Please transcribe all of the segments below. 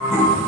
Oh,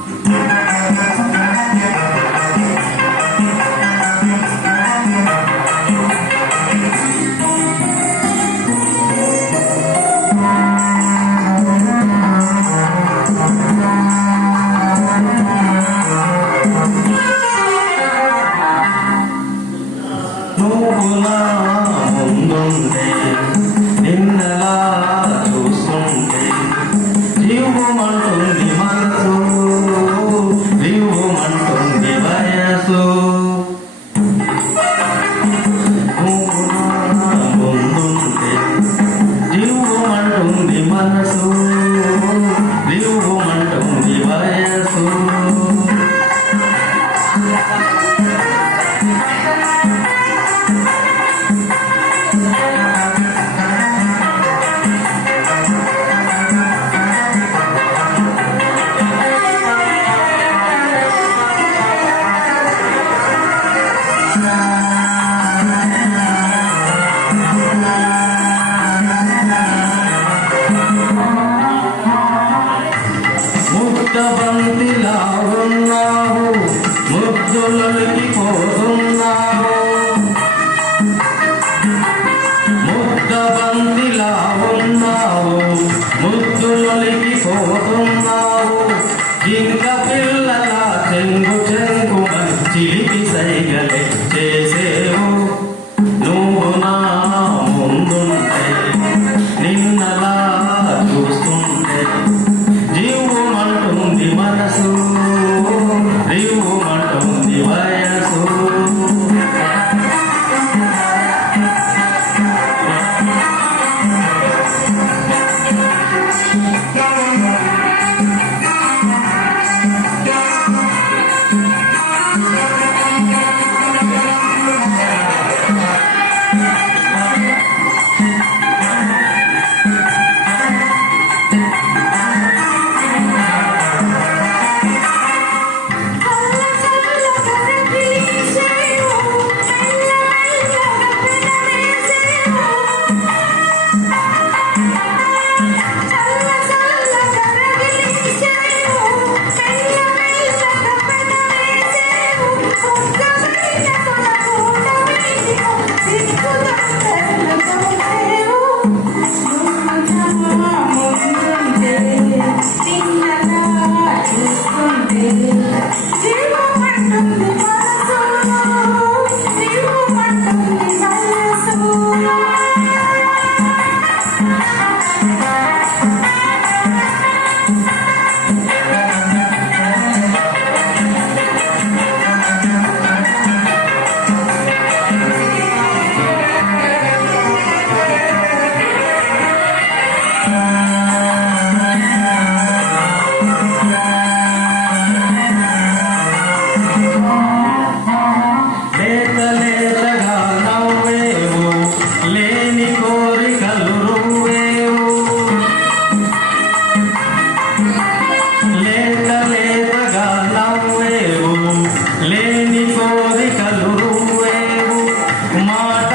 Sajal Come on.